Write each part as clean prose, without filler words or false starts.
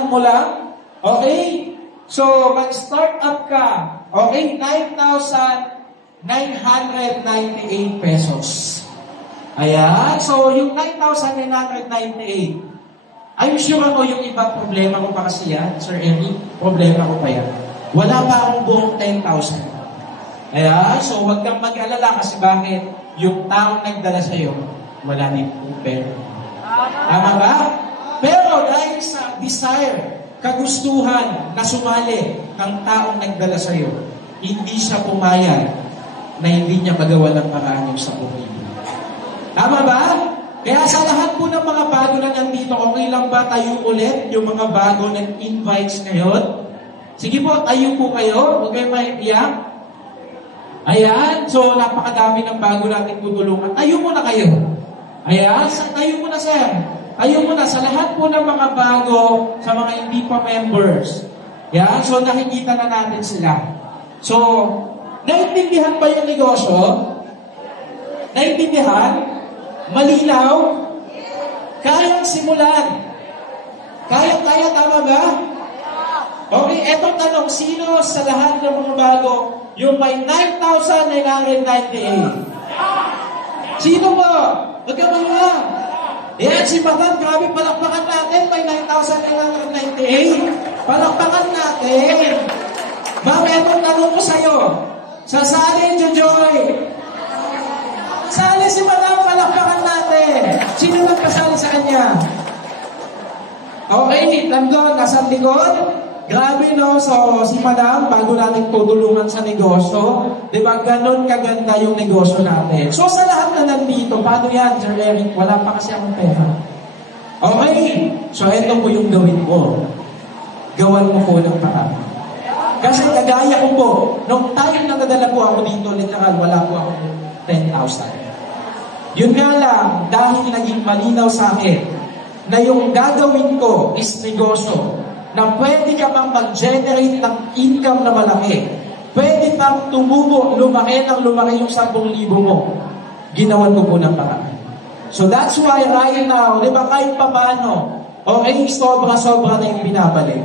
kailangan mo lang, okay? So, mag-start up ka, okay? 9,998 pesos. Ayan. So, yung 9,998, I'm sure ako yung iba problema ko pa kasi yan, Sir Eric, problema ko pa yan. Wala pa akong buong 10,000. Ayan. So, huwag kang mag-alala kasi bakit? Yung taong nagdala sa'yo, wala din pera. Tama ba? Pero dahil sa desire, kagustuhan na sumali ng taong nagdala sa'yo, hindi siya pumayag na hindi niya magawa ng paraan yung 10,000. Tama ba? Kaya sa lahat po ng mga bago na nandito, okay lang ba tayo ulit yung mga bago ng invites ngayon? Sige po, tayo po kayo. Huwag kayo maiiyak. Ayan. So, napakadami ng bago natin tutulungan. Tayo muna kayo. Ayan. Tayo muna, sir. Tayo muna. Sa lahat po ng mga bago, sa mga hindi pa members. Ayan. So, nakikita na natin sila. So, naintindihan ba yung negosyo? Naintindihan? Malinaw? Kayang simulan? Kaya, tama ba? Okay, etong tanong, sino sa lahat ng mga bago yung may 9,998? Sino po? Huwag ka mga. Yan, si Patan, grabe, palakpakan natin, may 9,998. Palakpakan natin. Ma'am, etong tanong ko sa'yo. Sasali, Jojoy. Sali si Madam, palakpakan natin. Sino nagpasali sa kanya? Okay, nandun, nasa likod. Grabe, no? So, si Madam, bago natin tutulungan sa negosyo, di ba, ganun kaganda yung negosyo natin. So, sa lahat na nandito, paano yan, Sir Eric? Wala pa kasi akong pera. Okay, so ito po yung gawin mo. Gawan mo po ng paraan. Kasi kagaya ko po, nung time na nadala po ako dito, literal, wala po ako 10,000. Yun nga lang, dahil naging malinaw sa akin na yung gagawin ko is negosyo, na pwede ka pang mag-generate ng income na malaki. Pwede pang tumubo, lumaki yung 10,000 mo. Ginawan ko po ng paraan. So that's why right now, di ba kahit pa paano, okay, sobra-sobra na yung binabalik.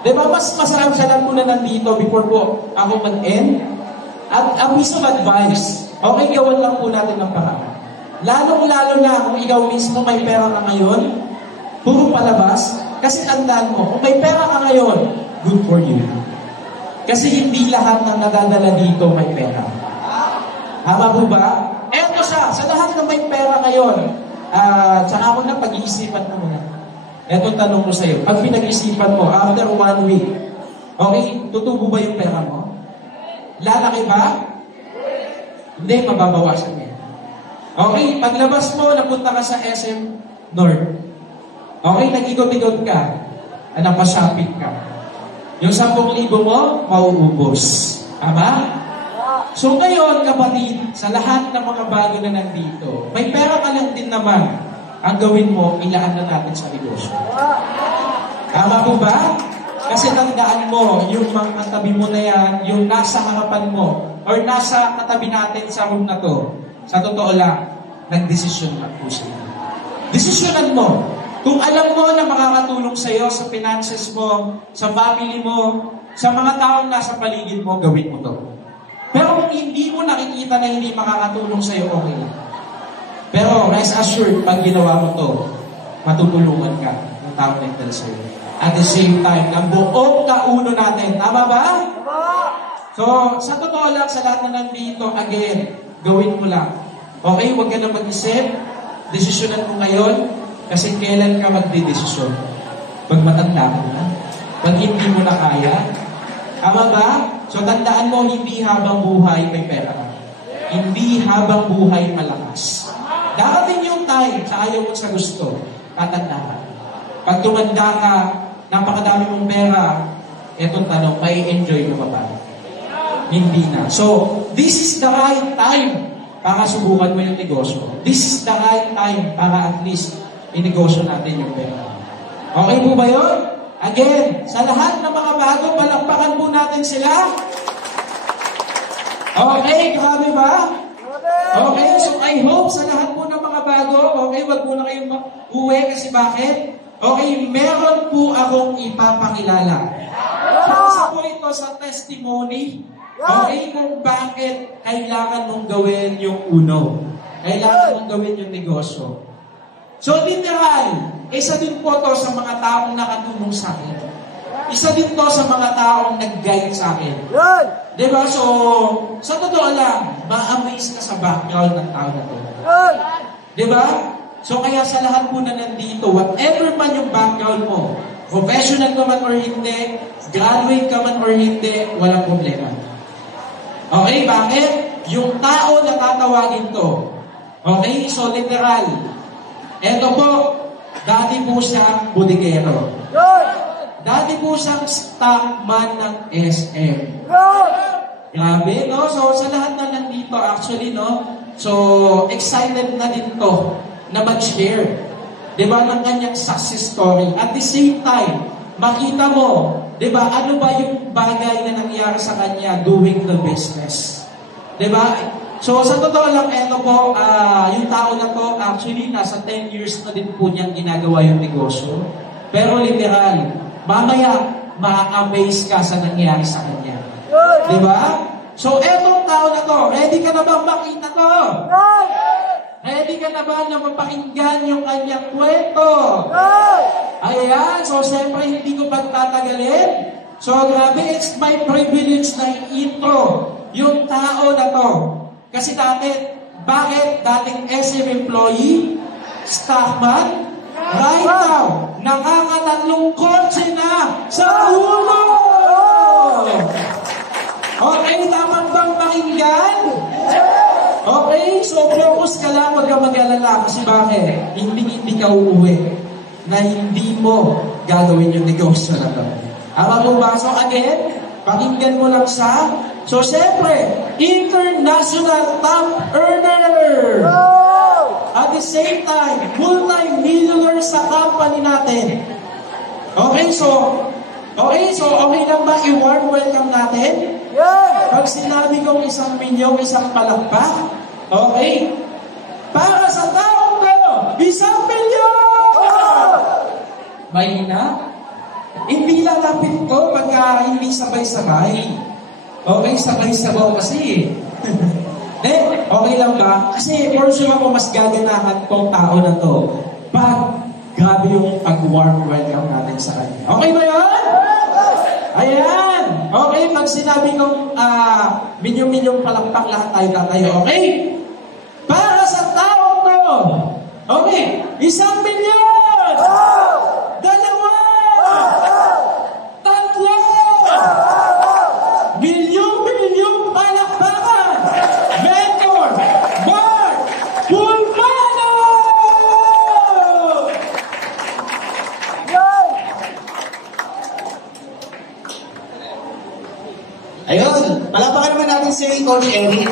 Di ba mas masarap siya lang po na nandito before po ako mag-end? At a piece of advice, okay, gawan lang po natin ng paraan. Lalong-lalo na kung ikaw mismo may pera ka ngayon, puro palabas, kasi tandaan mo, kung may pera ka ngayon, good for you. Kasi hindi lahat ng nadadala dito may pera. Tama po ba? Eto siya, sa lahat ng may pera ngayon, tsaka ako na pag-iisipan mo muna. Eto tanong ko sa'yo, pag pinag-isipan mo, after 1 week, okay, tutubo ba yung pera mo? Lalaki ba? Hindi, mababawasan yan. Okay, paglabas mo, napunta ka sa SM North. Okay, nag-ikot-ikot ka. Napashopping ka. Yung 10,000 mo, mauubos. Tama? So ngayon, kapatid, sa lahat ng mga bago na nandito, may pera ka lang din naman. Ang gawin mo, ilaan na natin sa negosyo. Tama po ba? Kasi tandaan mo, yung mga katabi mo na yan, yung nasa harapan mo, or nasa katabi natin sa room na to, sa totoo lang, nagdesisyon lang po sila. Desisyonan mo. Kung alam mo na makakatulong sa iyo, sa finances mo, sa family mo, sa mga taong nasa paligid mo, gawin mo to. Pero kung hindi mo nakikita na hindi makakatulong sa iyo, okay lang. Pero rest assured, pag ginawa mo to, matutulungan ka ng taong nagdala sa iyo. At the same time, ang buong kauno natin. Tama ba? So, sa totoo lang, sa lahat na nandito, again, gawin mo lang. Okay, huwag ka na mag-isip. Desisyonan mo ngayon kasi kailan ka magdedesisyon? Pag matanda mo na? Pag hindi mo na kaya? Tama ba? So, tandaan mo, hindi habang buhay may pera ka. Hindi habang buhay malakas. Darating yung time sa ayaw mo sa gusto, tatanda ka. Pag tumanda ka, napakadami mong pera, etong tanong, may enjoy mo pa ba? Hindi na. So, this is the right time para subukan mo yung negosyo. This is the right time para at least inegosyo natin yung pera. Okay po ba yun? Again, sa lahat ng mga bago, palakpakan po natin sila. Okay, grabe ba? Okay, so I hope sa lahat po ng mga bago, okay, wag muna kayong uwi kasi bakit? Okay, meron po akong ipapakilala. Isa po ito sa testimony, okay, kung bakit kailangan mong gawin yung uno. Kailangan mong gawin yung negosyo. So, literal, isa din po to sa mga taong nakatulong sa akin. Isa din to sa mga taong nag-guide sa akin. Diba? So, sa totoo lang, ma-amaze ka sa background ng tao na to. Diba? So, kaya sa lahat po na nandito, whatever man yung background mo, professional ka man or hindi, graduate ka man or hindi, walang problema. Okay, bakit? Yung tao na tatawagin to, okay, so literal, eto po, dati po siyang budikero. Dati po siyang stockman ng SM. Grabe, no? So, sa lahat na nandito, actually, no? So, excited na din to na mag-share. Diba? Ng kanyang success story. At the same time, makita mo, diba? Ano ba yung bagay na nangyari sa kanya doing the business? Diba? So, sa totoo lang, eto po, yung tao na to, actually, nasa 10 years na din po niyang ginagawa yung negosyo. Pero literal, mamaya, ma-amaze ka sa nangyari sa kanya. Diba? So, etong tao na to, ready ka na ba makita to? Ready ka na ba na mapakinggan yung kanyang kwento? Ayan, so siyempre hindi ko pagtatagalin. So, grabe, it's my privilege na i-intro yung tao na to. Kasi bakit dating SM employee, stockman, right now, nakakatatlong kotse na sa ulo! Okay, dapat bang pakinggan? Okay, so focus ka lang, wag ka mag-alala. Kasi bakit? Hindi ka uuwi na hindi mo gagawin yung negosyo na to. Ama mo ba? So again, pakinggan mo lang siya. So siyempre, international top earner! At the same time, multi-millionaire sa company natin. Okay, so okay lang ba i-warm welcome natin? Pag sinabi kong 1 milyon, isang palakpak, okay? Para sa taong to, 1 milyon! Mahina? Hindi lang lapit ko pagka hindi sabay-sabay. Okay, sabay-sabaw kasi. Okay lang ba? Kasi for sure ako mas gaganahan tong tao na to pag grabe yung pag-warm welcome natin sa kanya. Okay ba yun? Ayan! Okay, pag sinabi kong milyon-milyong palakpak lahat tayo tatayo. Okay? Para sa taong to, okay, 1 milyon! 2! 3! Milyon-milyong palakpakan! Mentor! Mark Pulmano! Ayun, palakpakan naman natin si Coach Eric.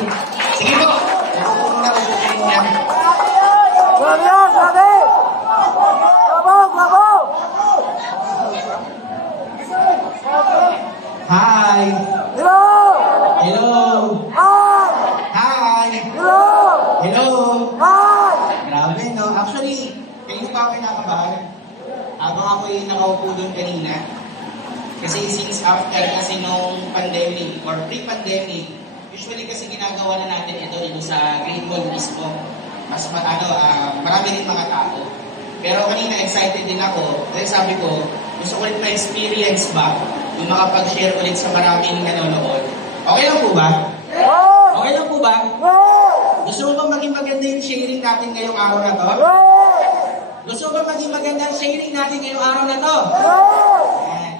Sige po. Hi! Hello! Hello! Hi! Hi! Hello! Hello! Hi! Grabe, no? Actually, kayo pa ako kinakabahan. Habang ako'y nakaupo doon kanina. Kasi since after kasi nung pandemic or pre-pandemic, usually kasi ginagawa na natin ito sa Great Mall mismo. Mas marami din mga tao. Pero kanina excited din ako. Dahil sabi ko, gusto ko ulit ma-experience ba yung makapag-share ulit sa maraming nanonood. Okay lang po ba? Okay lang po ba? Gusto mo ba maging maganda yung sharing natin ngayong araw na to? Gusto mo ba maging maganda yung sharing natin ngayong araw na to?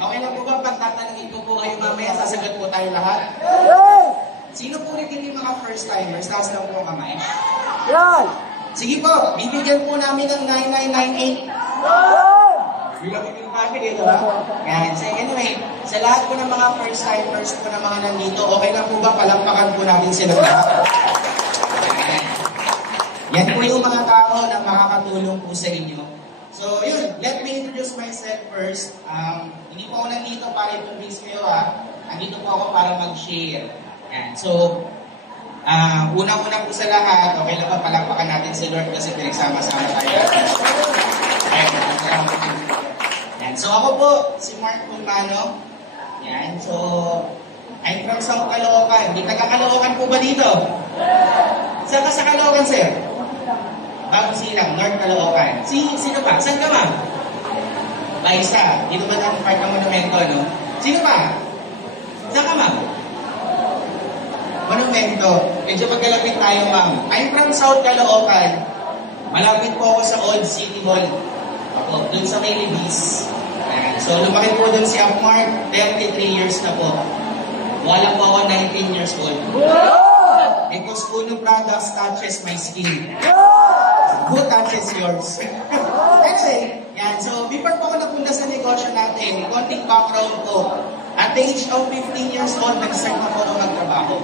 Okay lang po ba pag tatanungin ko po kayo mamaya, sasagot po tayo lahat? Sino po rin yung mga first timers? Taas lang po ang kamay. Sige po, bibigyan po namin ng 9998. Bilang yung packet dito ba? Yan. So anyway, sa lahat po ng mga first timers po ng mga nandito, okay lang po ba palampakan po natin sila lahat? Yan po yung mga tao na makakatulong po sa inyo. So yun, let me introduce myself first. Hindi po ako nandito para i-convince kayo Andito po ako para mag-share. Yan. So, unang-una po sa lahat, okay lang ba palampakan natin si Lord kasi pinagsama-sama tayo. Ayan, Yan. So ako po, si Mark Pulmano. Yan. So, I'm from South Caloocan. Di taga-Caloocan po ba dito? Saan ka sa Caloocan, sir? Bagong Silang, North Caloocan. Sino pa? Saan ka, ma'am? Baisa. Dito ba ang part ng monumento, no? Sino pa? Saan ka, ma'am? Monumento. Medyo magkalapit tayo, ma'am. I'm from South Caloocan. Malapit po ako sa Old City Hall. Ako, dun sa may Libis. So, lumaki po dun si Mark, 33 years na po. Wala po ako 19 years old. Because Uno products touches my skin. Who touches yours? Anyway, yan. So, before po ako napunta sa negosyo natin, konting background po. At the age of 15 years old, nag-start na po ako magtrabaho.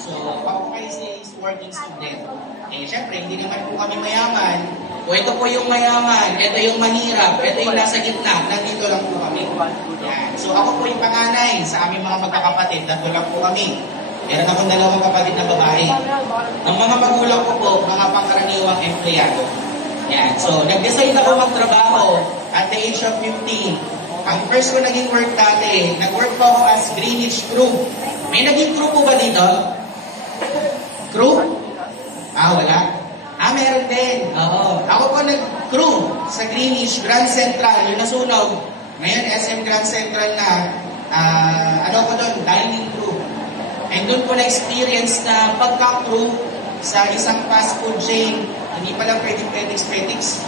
So, ako kayo is working student. Eh, syempre, hindi naman po kami mayaman. O ito po yung mayaman, ito yung mahirap, ito yung nasa gitna, nandito lang po kami. Yan. So, ako po yung panganay sa aming mga magkakapatid, nandito lang po kami. Meron akong dalawang kapatid na babae. Ang mga magulang ko po, mga pangkaraniwang empleyado. Yan. So, nag-decide ako magtrabaho at the age of 15. Ang first ko naging work dati, nag-work po ako as Greenwich crew. May naging crew po ba dito? Crew? Wala. Meron din. Oo. Ako po nag-crew sa Greenwich, Grand Central, yung nasunog. Ngayon, SM Grand Central na, ano ko doon, dining crew. And doon ko na-experience na pagka-crew sa isang fast food chain, hindi pa lang pwedeng petiks.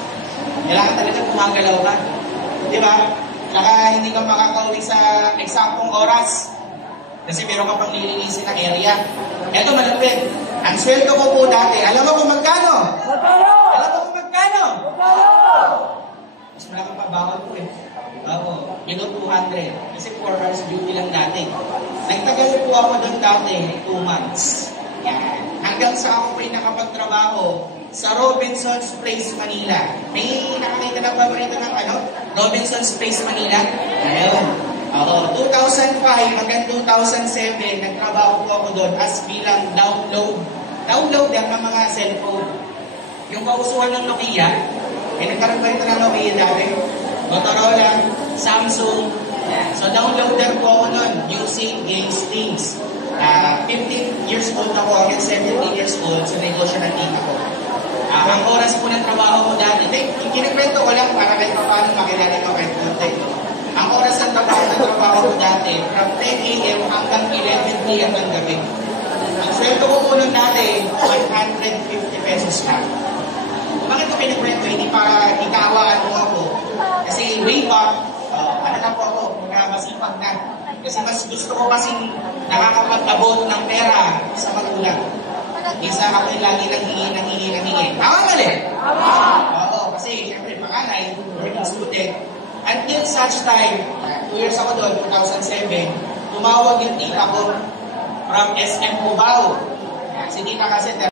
Kailangan talaga gumagalaw ka. Di ba? Saka hindi ka makakauwi sa eksaktong oras. Kasi meron ka pang nilinisin na area. Eto malapit. Ang sweldo ko po dati, alam mo kung magkano? Alam mo kung magkano? Mas malaki pa bawal po eh. Oo, below 200. Kasi 4 hours duty lang dati. Nagtagal po ako doon dati, 2 months. Yan. Hanggang sa ako po'y nakapagtrabaho sa Robinson's Place, Manila. May nakakita na ba rito ng Robinson's Place, Manila? Ayun. Oo, 2005 hanggang 2007, nagtrabaho po ako doon as bilang downloader ng mga cellphone. Yung kausuhan ng Nokia, nagkaroon ba ito ng Nokia dati? Motorola, Samsung. Yeah. So, downloader po ako nun, music, games, things. 15 years old ako, hanggang 17 years old, sa negosyo ng tita ko. Ang oras po ng trabaho ko dati, kinikwento ko lang para kahit paano makilala ko kahit konti. Ang oras ng trabaho ko dati, from 10 a.m. hanggang 11 p.m. ng gabi. Ang sweldo ko po nun dati, 150 pesos lang. Bakit ko pinikwento? Hindi para ikawaan mo ako. Kasi way back, na po ako, masipag na. Kasi mas gusto ko kasing nakakapag-abot ng pera sa magulang. Isa ako yung lagi nang hingi. Tama mali? Oo, kasi siyempre panganay, working student. Until such time, 2 years ako doon, 2007, tumawag yung tita ko from SM Cubao. Si tita kasi